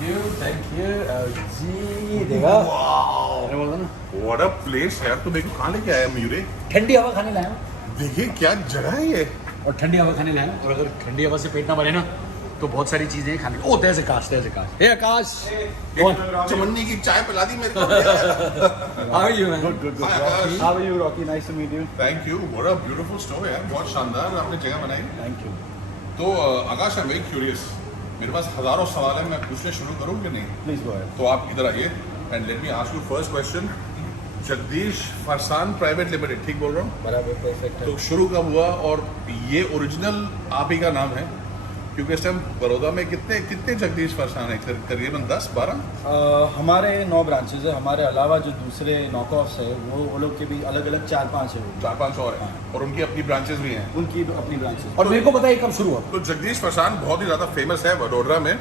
Thank you जी देगा मैंने बोला ना व्हाट अ प्लेस यार। तो देखो कहाँ लेके आया मयूरे। ठंडी हवा खाने लाया हूं। देखिए क्या जगह है ये। और ठंडी हवा खाने लाया हूं। और अगर ठंडी हवा से पेट ना भरे ना तो बहुत सारी चीजें हैं खाने की। ओ there's आकाश हे आकाश चमन्नी की चाय पिला दी मेरे को। How are you man good Akash. How are you, Rocky? Nice to meet you. Thank you. What a beautiful store यार। बहुत शानदार आपने जगह बनाई। Thank you. तो Akash I am very curious. मेरे पास हजारों सवाल हैं, मैं पूछने शुरू करूं कि नहीं? Please go ahead. तो आप इधर आइए and let me ask you first question. Jagdish farsan private limited, ठीक बोल रहा हूँ? बराबर परफेक्ट तो शुरू कब हुआ और ये ओरिजिनल आप ही का नाम है? क्योंकि इस टाइम बड़ौदा में कितने जगदीश फरसान है? करीबन 10-12? हमारे 9 ब्रांचेज है। हमारे अलावा जो दूसरे नॉक ऑफ्स है वो लोग के भी अलग अलग 4-5 है। 4-5 और हैं और उनकी अपनी ब्रांचेस भी हैं। उनकी अपनी ब्रांचेज। और मेरे को बताइए कब शुरू हुआ? तो जगदीश फरसान बहुत ही ज़्यादा फेमस है वडोदरा में।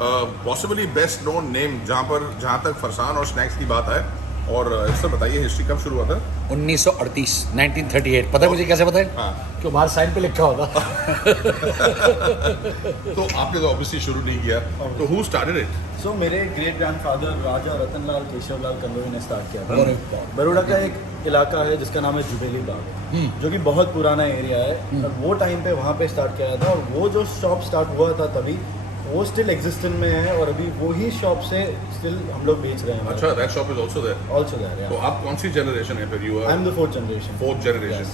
पॉसिबली बेस्ट नोन नेम जहाँ तक फरसान और स्नैक्स की बात है। और इससे बताइए हिस्ट्री कब शुरू हुआ था? 1938 1938 पता है मुझे कैसे पता है? हाँ। क्यों बाहर साइन पे लिखा होगा। तो आपने तो ऑब्वियसली शुरू नहीं किया। तो हु स्टार्टेड इट? सो मेरे ग्रेट ग्रैंडफादर राजा रतनलाल केशवलाल कल्लोई ने स्टार्ट किया अरे था। बड़ौदा का एक इलाका है जिसका नाम है जुबेली बाग, जो कि बहुत पुराना एरिया है। और वो टाइम पे वहाँ पे स्टार्ट किया था और वो जो शॉप स्टार्ट हुआ था तभी वो स्टिल एग्जिस्टेंट में है और अभी वो ही शॉप से स्टिल हम लोग बेच रहे हैं। अच्छा, that shop is also there. Also there. तो आप कौन सी जनरेशन है फिर? You I are am the 4th generation. 4th generation.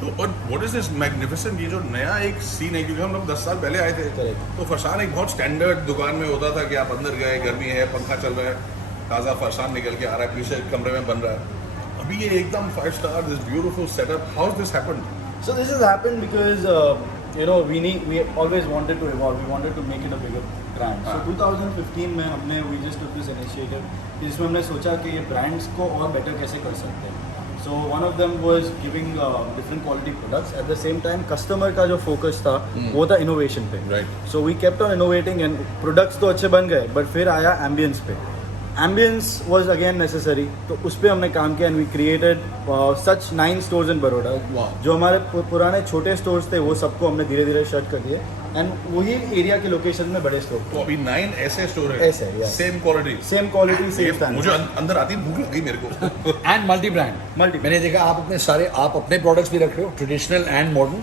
तो और व्हाट इज दिस मैग्निफिसेंट, ये जो नया एक सीन है? क्योंकि हम लोग 10 साल पहले आए थे। Correct. तो फरसान एक बहुत स्टैंडर्ड दुकान में होता था कि आप अंदर गए, गर्मी है, पंखा चल रहा है, ताज़ा फरसान निकल के आ रहा है, पीछे कमरे में बन रहा है। अभी ये एकदम 5 star, this beautiful setup. How is this happened? So this has happened because you know we always wanted to evolve. We wanted to make it a bigger brand. So 2015 में हमने we just took this initiative जिसमें हमने सोचा कि ये brands को और better कैसे कर सकते हैं. So one of them was giving different quality products. At the same time customer का जो focus था वो था innovation पे. Right. So we kept on innovating and products तो अच्छे बन गए but फिर आया ambience पे. Ambience was again necessary, तो उस पर हमने काम किया and we created such 9 stores in Baroda. Wow. जो हमारे पुराने छोटे स्टोर्स थे वो सबको हमने धीरे धीरे शट कर दिए एंड वही एरिया के लोकेशन में बड़े स्टोर। तो अभी 9 ऐसे स्टोर है, ऐसे, yes. Same quality same quality same standard. मुझे अंदर आती भूख लगी मेरे को। And multi brand. मैंने देखा आप अपने प्रोडक्ट्स भी रख रहे हो, ट्रेडिशनल एंड मॉडर्न।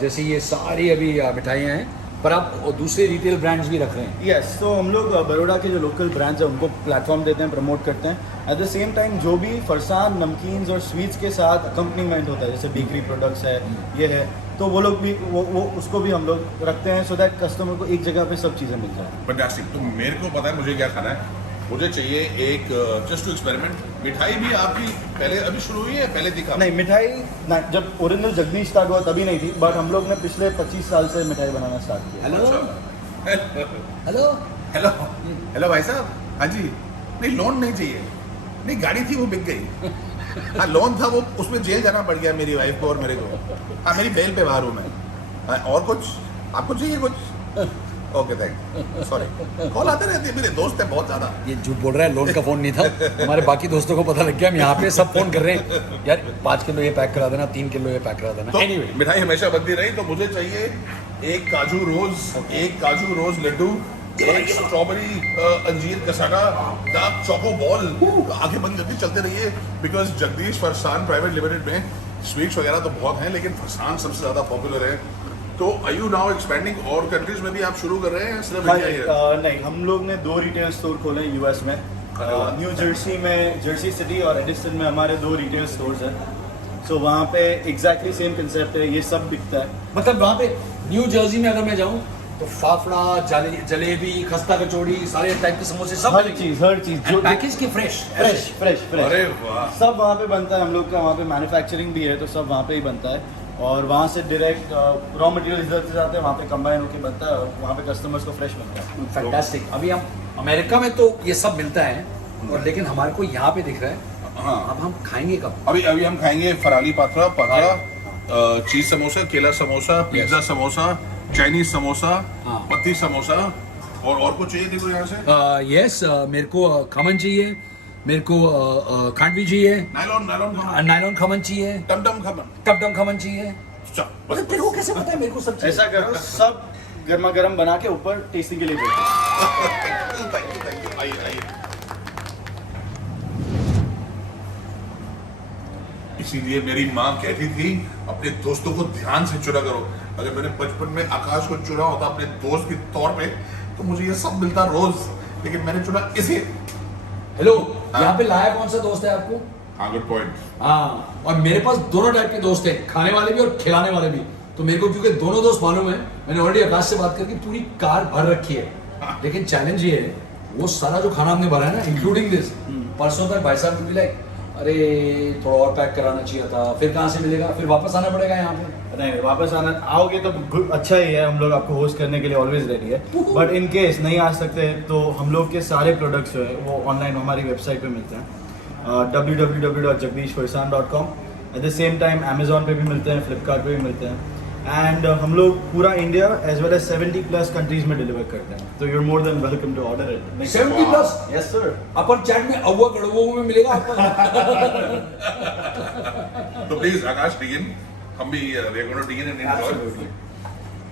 जैसे ये सारी अभी मिठाइयाँ हैं पर आप दूसरे रिटेल ब्रांड्स भी रख रहे हैं। यस, तो हम लोग बड़ौदा के जो लोकल ब्रांड्स हैं उनको प्लेटफॉर्म देते हैं, प्रमोट करते हैं। एट द सेम टाइम जो भी फरसान नमकीन्स और स्वीट्स के साथ अकम्पनीमेंट होता है जैसे बेकरी प्रोडक्ट्स है ये है तो वो लोग भी वो उसको भी हम लोग रखते हैं सो दैट कस्टमर को एक जगह पे सब चीज़ें मिल जाए। फैंटास्टिक। तो मेरे को पता है मुझे क्या खाना है। मुझे चाहिए एक जस्ट टू एक्सपेरिमेंट। मिठाई भी आपकी पहले अभी शुरू हुई है? पहले दिखा नहीं, मिठाई जब ओरिजिनल जगदीश स्टार्ट हुआ तभी नहीं थी बट हम लोग ने पिछले 25 साल से मिठाई बनाना स्टार्ट किया। हेलो हेलो हेलो हेलो भाई साहब। हाँ जी। नहीं लोन नहीं चाहिए। नहीं गाड़ी थी वो बिक गई। हाँ लोन था वो, उसमें जेल जाना पड़ गया मेरी वाइफ को और मेरे को। हाँ मेरी बेल पे बाहर हूँ मैं। हाँ, और कुछ आपको चाहिए कुछ? Okay thank sorry. कॉल आते रहते हैं, मेरे दोस्त हैं बहुत ज़्यादा। ये झूठ बोल रहा है, लोन का फोन नहीं था। हमारे बाकी दोस्तों को पता लग गया, हम यहाँ पे सब फोन कर रहे हैं यार 5 किलो ये पैक करा देना, 3 किलो ये पैक करा देना। तो एनीवे मिठाई हमेशा बनती रही तो मुझे चाहिए एक काजू रोज लड्डू, एक स्ट्रॉबेरी अंजीर कसाटा, डार्क चोको बॉल। आगे बंद करके चलते रहिए because Jagdish farsan private limited में स्वीट्स वगैरह तो बहुत हैं लेकिन फरसान सबसे ज़्यादा पॉपुलर है। तो आर यू नाउ एक्सपेंडिंग और कंट्रीज में भी आप शुरू कर रहे हैं सिर्फ इंडिया ही है? नहीं, हम लोग ने 2 रिटेल स्टोर खोले यूएस में। न्यू जर्सी में, जर्सी सिटी और एडिसन में हमारे 2 रिटेल स्टोर्स हैं। सो वहाँ पे एग्जैक्टली सेम कंसेप्ट है, ये सब बिकता है। मतलब वहाँ पे न्यू जर्सी में अगर मैं जाऊँ तो फाफड़ा, जलेबी, खस्ता कचौड़ी, सारे टाइप के समोसे सब हर चीज़ जो पैकेज की फ्रेश। अरे वाह। सब वहाँ पे बनता है। हम लोग का वहाँ पे मैन्युफैक्चरिंग भी है तो सब वहाँ पे ही बनता है और वहाँ से डायरेक्ट रॉ मटेरियल इधर से जाते हैं, वहाँ पे कंबाइन होकर बनता है और वहाँ पे कस्टमर्स को फ्रेश मिलता है। फैंटास्टिक। अभी हम अमेरिका में तो ये सब मिलता है और लेकिन हमारे को यहाँ पे दिख रहा है। हाँ अब हम खाएंगे कब? अभी हम खाएंगे फराली पात्रा, चीज समोसा, केला समोसा, पिज्जा समोसा, चाइनीज समोसा, पत्ती समोसा और कुछ चाहिए थी यहाँ से? यस, मेरे को खमन चाहिए, मेरे को खांडवी चाहिए, नायलॉन खमन चाहिए, टमटम खमन चाहिए। मतलब तेरे को कैसे पता है मेरे को सब चाहिए? ऐसा करो सब गर्मा गर्म बना के ऊपर टेस्टिंग के लिए भेजो। थैंक यू आइए आइए। इसीलिए मेरी माँ कहती थी अपने दोस्तों को ध्यान से चुना करो। अगर मैंने बचपन में आकाश को चुना होता अपने दोस्त के तौर पे तो मुझे ये सब मिलता रोज, लेकिन मैंने चुना इसे। हेलो, यहाँ पे लाया कौन सा दोस्त है आपको? हाँ, गुड पॉइंट। हाँ, और मेरे पास दोनों टाइप के दोस्त हैं, खाने वाले भी और खिलाने वाले भी। तो मेरे को क्योंकि दोनों दोस्त मालूम है, मैंने ऑलरेडी आकाश से बात करके पूरी कार भर रखी है। लेकिन चैलेंज ये है, वो सारा जो खाना हमने भरा है ना, इंक्लूडिंग दिस, परसों तक भाई साहब भी लाइक अरे थोड़ा और पैक कराना चाहिए था, फिर कहाँ से मिलेगा, फिर वापस आना पड़ेगा यहाँ पे। नहीं, वापस आना आओगे तो अच्छा ही है, हम लोग आपको होस्ट करने के लिए ऑलवेज रेडी है। बट इन केस नहीं आ सकते तो हम लोग के सारे प्रोडक्ट्स जो है वो ऑनलाइन हमारी वेबसाइट पे मिलते हैं, www.jagdishfarsan.com। At the same time Amazon पे भी मिलते हैं, फ्लिपकार्ट पे भी मिलते हैं, एंड हम लोग पूरा India as well as 70+ countries में डिलीवर करते हैं। तो you are more than welcome to order it. 70+? Yes sir. अपन चैट में अव्वा गड़वो में मिलेगा आपको। तो प्लीज आकाश डीएन, हम भी we are going to DN in India.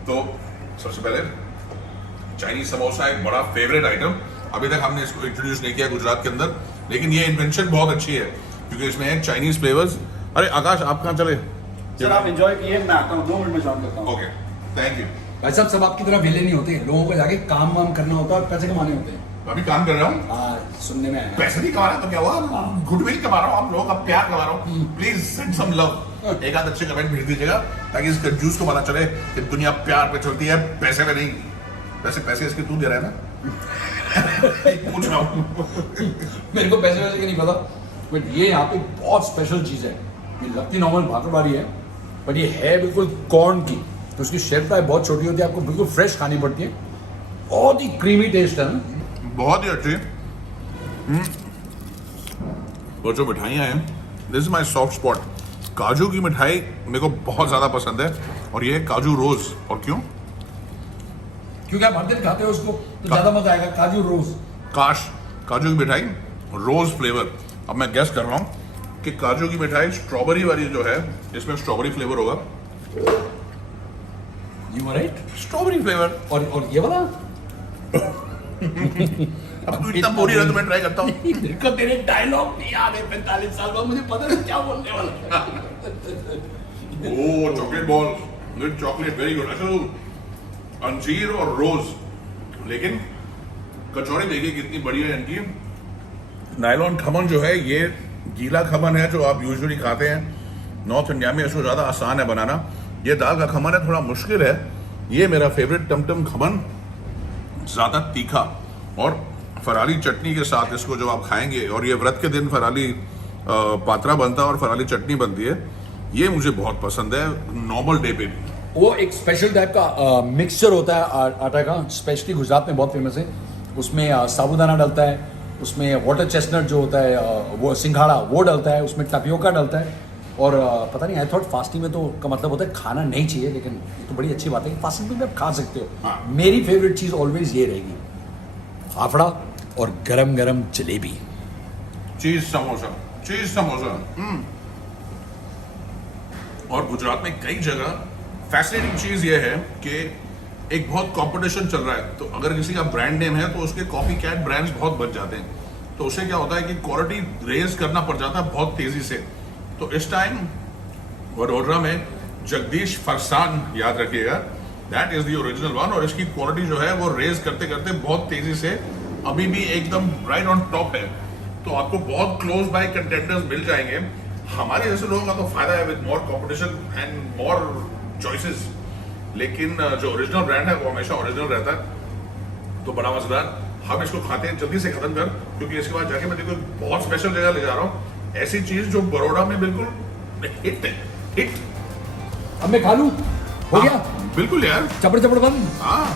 तो सबसे पहले चाइनीज समोसा एक बड़ा फेवरेट आइटम, अभी तक हमने इसको इंट्रोड्यूस नहीं किया गुजरात के अंदर, लेकिन ये इन्वेंशन बहुत अच्छी है क्योंकि इसमें है चाइनीज फ्लेवर्स। अरे आकाश आप कहाँ चले? सर आप एंजॉय कीजिए, मैं आता हूँ 2 मिनट में ज्वाइन करता हूँ। Okay, thank you. भाई साहब सब आपकी तरह वेले नहीं होते, लोगों को जाके काम वाम करना होता है और पैसे कमाने होते हैं। अभी काम कर रहा हूँ, सुनने में आया। पैसे नहीं कमा रहा तो क्या हुआ, गुडविल कमा रहा हूँ, आप लोगों का प्यार कमा रहा हूँ। प्लीज सेंड सम लव, एक आध अच्छे कमेंट भेज दीजिएगा ताकि इस कंजूस को पता चले कि दुनिया प्यार पे चलती है, पैसे पे नहीं। वैसे पैसे इसके तू दे रहा है ना? पूछ रहा हूँ। मेरे को पैसे वैसे के नहीं पता, बट ये यहाँ पे बहुत स्पेशल चीज़ है। ये लगती नॉर्मल भाकरवाड़ी है, बट ये है बिल्कुल कॉर्न की, तो उसकी शेप पाई बहुत छोटी होती है, आपको बिल्कुल फ्रेश खानी पड़ती है। बहुत ही क्रीमी टेस्ट है ना, बहुत ही अच्छी। और जो मिठाइयाँ हैं, this is my soft spot. काजू की मिठाई मेरे को बहुत ज़्यादा पसंद है, और ये काजू रोज। और क्यों? क्योंकि आप हर दिन खाते हो उसको तो ज़्यादा मजा आएगा। काजू रोज, काजू की मिठाई रोज फ्लेवर। अब मैं गेस कर रहा हूँ कि काजू की मिठाई स्ट्रॉबेरी वाली जो है, इसमें स्ट्रॉबेरी फ्लेवर होगा। You are right, strawberry flavour. और ये वाला अब तू इतना बोल रहा है तो मैं ट्राई करता हूँ। देखो तेरे डायलॉग नहीं आ रहे 45 साल बाद, मुझे पता नहीं क्या बोलने वाला। Oh, chocolate ball with chocolate, very good. अच्छा, अंजीर और रोज, लेकिन कचौड़ी देखिए कितनी बढ़िया है इनकी। नायलॉन खमन जो है, ये गीला खमन है जो आप यूजुअली खाते हैं नॉर्थ इंडिया में, इसको ज़्यादा आसान है बनाना। ये दाल का खमन है, थोड़ा मुश्किल है। ये मेरा फेवरेट टमटम खमन, ज़्यादा तीखा और फराली चटनी के साथ इसको जब आप खाएंगे, और ये व्रत के दिन फराली पात्रा बनता है और फराली चटनी बनती है, ये मुझे बहुत पसंद है नॉर्मल डे पे भी। वो एक स्पेशल टाइप का मिक्सचर होता है आटा का, स्पेशली गुजरात में बहुत फेमस है। उसमें साबूदाना डलता है, उसमें वाटर चेस्टनट जो होता है वो सिंघाड़ा वो डलता है, उसमें टपियोका डलता है। और पता नहीं, आई थॉट फास्टिंग में तो का मतलब होता है खाना नहीं चाहिए, लेकिन ये तो बड़ी अच्छी बात है कि फास्टिंग में भी आप खा सकते हो। हाँ। मेरी मेरी फेवरेट चीज़ ऑलवेज ये रहेगी, फाफड़ा और गरम गरम जलेबी। चीज समोसा। और गुजरात में कई जगह फैसिनेटिंग चीज ये है कि एक बहुत कंपटीशन चल रहा है, तो अगर किसी का ब्रांड नेम है तो उसके कॉपी कैट ब्रांड्स बहुत बच जाते हैं। तो उससे क्या होता है कि क्वालिटी रेज करना पड़ जाता है बहुत तेजी से। तो इस टाइम वडोदरा में जगदीश फरसान, याद रखिएगा, that is the original one. और इसकी क्वालिटी जो है वो रेज करते करते बहुत तेजी से अभी भी एकदम राइट ऑन टॉप है। तो आपको बहुत क्लोज बाय कंटेंडर्स मिल जाएंगे। हमारे जैसे लोगों का तो फायदा है with more competition and more choices, लेकिन जो ओरिजिनल ब्रांड है वो हमेशा ओरिजिनल रहता है। तो बड़ा मजेदार, हम इसको खाते हैं, जल्दी से खत्म कर, क्योंकि इसके बाद जाके मैं देखो बहुत स्पेशल जगह ले जा रहा हूँ, ऐसी चीज जो बड़ौदा में बिल्कुल हिट। अब मैं खा लूँ, हो गया बिल्कुल यार। चपड़ चपड़ बंद। हाँ